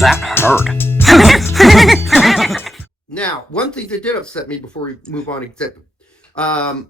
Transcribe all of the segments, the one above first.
That hurt. Now, one thing that did upset me before we move on, and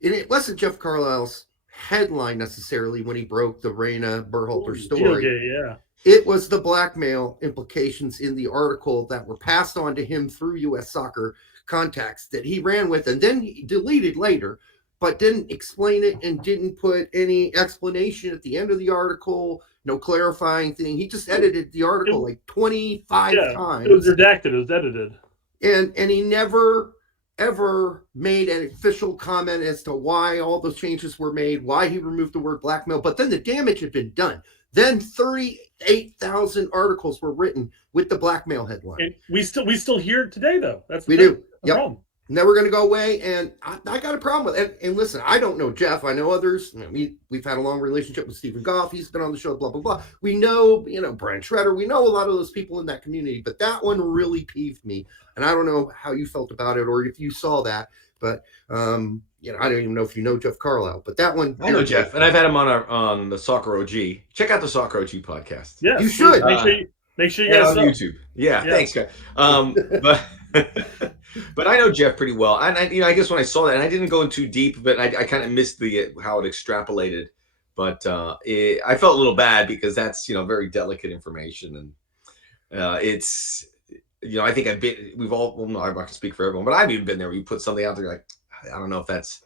it wasn't Jeff Carlisle's headline necessarily when he broke the Reyna Berhalter story. Yeah. It was the blackmail implications in the article that were passed on to him through U.S. Soccer contacts that he ran with and then he deleted later, but didn't explain it and didn't put any explanation at the end of the article, no clarifying thing. He just edited the article like 25 times. It was redacted. It was edited. And he never, ever made an official comment as to why all those changes were made, why he removed the word blackmail. But then the damage had been done. Then 38,000 articles were written with the blackmail headline. And we still hear it today, though. That's we do. Yep. Problem. Never going to go away. And I got a problem with it. And listen, I don't know Jeff. I know others. We've had a long relationship with Stephen Goff. He's been on the show, blah, blah, blah. We know, Brian Schroeder. We know a lot of those people in that community. But that one really peeved me. And I don't know how you felt about it or if you saw that. But, I don't even know if you know Jeff Carlisle. But that one. I know Jeff. And I've had him on the Soccer OG. Check out the Soccer OG podcast. Yeah. You should. Make sure you guys on YouTube. Yeah. Thanks, guys. But I know Jeff pretty well, and I guess when I saw that, and I didn't go in too deep, but I kind of missed how it extrapolated. But I felt a little bad because that's very delicate information, and it's I think we've all. Well, no, I'm not gonna speak for everyone, but I've even been there. Where you put something out there, like I don't know if that's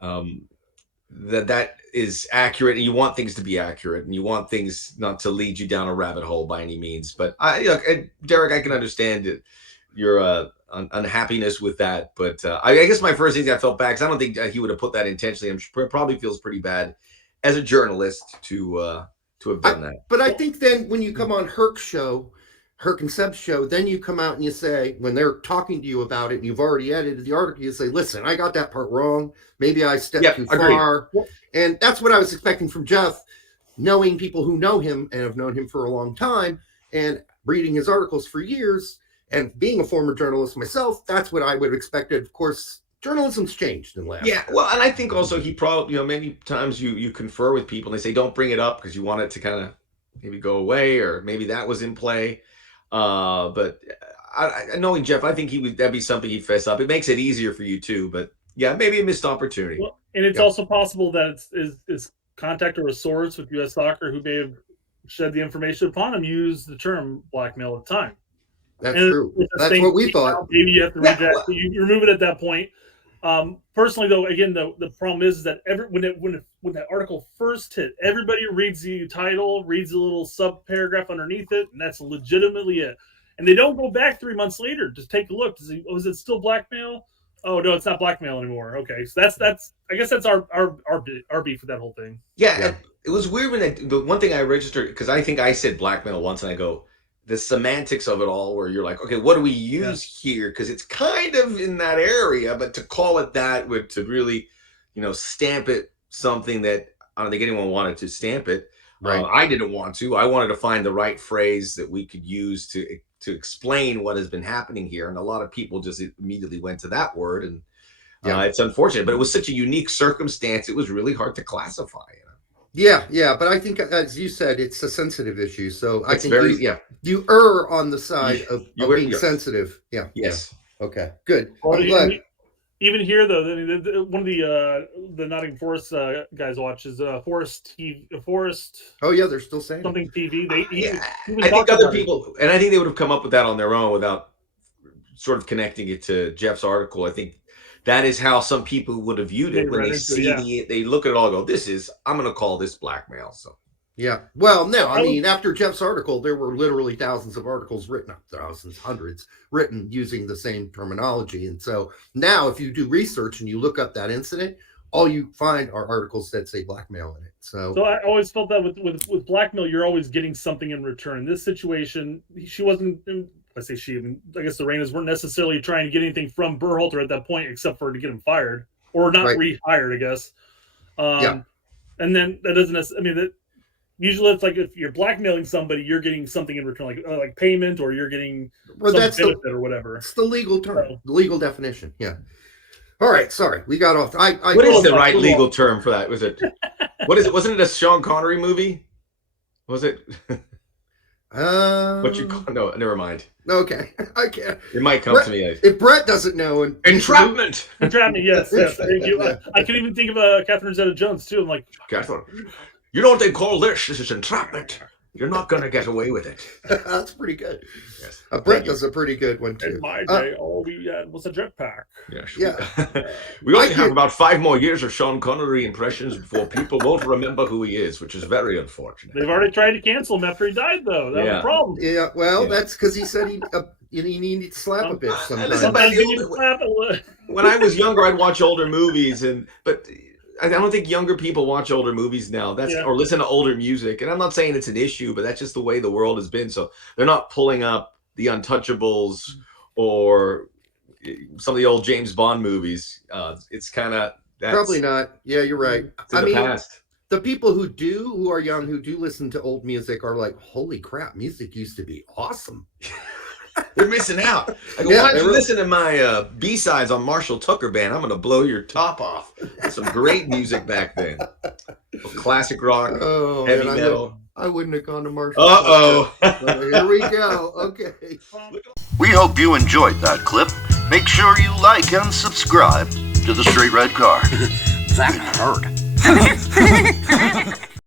that is accurate, and you want things to be accurate, and you want things not to lead you down a rabbit hole by any means. But Derek, I can understand it. Your unhappiness with that, but I guess my first thing I felt bad because I don't think he would have put that intentionally. I'm sure probably feels pretty bad as a journalist to have done that. But I think then when you come on Herc and Seb's show, then you come out and you say, when they're talking to you about it and you've already edited the article, you say, listen, I got that part wrong. Maybe I stepped too far. And that's what I was expecting from Jeff, knowing people who know him and have known him for a long time and reading his articles for years. And being a former journalist myself, that's what I would have expected. Of course, journalism's changed in the last. Yeah, well, and I think also he probably, many times you confer with people and they say, don't bring it up because you want it to kind of maybe go away, or maybe that was in play. But knowing Jeff, I think that'd be something he'd fess up. It makes it easier for you too, but yeah, maybe a missed opportunity. Well, and it's also possible that it's contact or a source with U.S. Soccer who may have shed the information upon him use the term blackmail at the time. That's true. That's what we thought. Maybe you have to reject. You remove it at that point. Personally, though, again, the problem is that when that article first hit, everybody reads the title, reads a little sub paragraph underneath it, and that's legitimately it. And they don't go back 3 months later to take a look to see, is it still blackmail? Oh no, it's not blackmail anymore. Okay, so that's I guess that's our beef with that whole thing. Yeah. It was weird when the one thing I registered, because I think I said blackmail once, and I go, the semantics of it all, where you're like, okay, what do we use here? Because it's kind of in that area, but to call it that would to really, stamp it something that I don't think anyone wanted to stamp it. Right. I didn't want to. I wanted to find the right phrase that we could use to explain what has been happening here, and a lot of people just immediately went to that word, and it's unfortunate. But it was such a unique circumstance; it was really hard to classify. Yeah, but I think, as you said, it's a sensitive issue. So I think you err on the side of being sensitive. Yeah. Yes. Yeah. Okay. Good. Well, I'm glad. Even here, though, one of the Nottingham Forest guys watches Forest TV. Forest. Oh yeah, they're still saying something TV. I think other people, and I think they would have come up with that on their own without sort of connecting it to Jeff's article. I think that is how some people would have viewed it when they see they look at it all and go, I'm going to call this blackmail. So, yeah. Well, no, I mean, after Jeff's article, there were literally thousands of articles written, thousands, hundreds written using the same terminology. And so now if you do research and you look up that incident, all you find are articles that say blackmail in it. So I always felt that with blackmail, you're always getting something in return. In this situation, she wasn't. I say she. I guess the Reynas weren't necessarily trying to get anything from Berhalter at that point, except for to get him fired or not rehired, I guess. And then that doesn't. I mean, usually it's like if you're blackmailing somebody, you're getting something in return, like payment, or you're getting some benefit or whatever. It's the legal term, the legal definition. Yeah. All right. Sorry, we got off. What is the right legal term for that? Was it? What is it? Wasn't it a Sean Connery movie? Was it? What you call? No, never mind. Okay, I can't. It might come to me. If Brett doesn't know, Entrapment. Entrapment. Yes. Thank you. I can even think of Catherine Zeta-Jones too. I'm like, Catherine, you know what they call this? This is entrapment. You're not gonna get away with it. That's pretty good. Yes. Brett does a pretty good one too. in my day, all we had was a jetpack. Yeah. We only have about 5 more years of Sean Connery impressions before people won't remember who he is, which is very unfortunate. They've already tried to cancel him after he died, though. That was a problem. Yeah, well, that's because he said he needed to slap a bitch sometimes. When I was younger, I'd watch older movies, but I don't think younger people watch older movies now. Or listen to older music. And I'm not saying it's an issue, but that's just the way the world has been. So they're not pulling up The Untouchables or some of the old James Bond movies. It's kind of probably not. Yeah, you're right. It's in the past. The people who are young, who do listen to old music are like, holy crap, music used to be awesome. They're missing out. I go, why don't you listen to my B-sides on Marshall Tucker Band? I'm going to blow your top off. Some great music back then. Classic rock, heavy metal. I wouldn't have gone to Marshall. Uh-oh. Here we go. Okay. We hope you enjoyed that clip. Make sure you like and subscribe to the Straight Red Car. That hurt.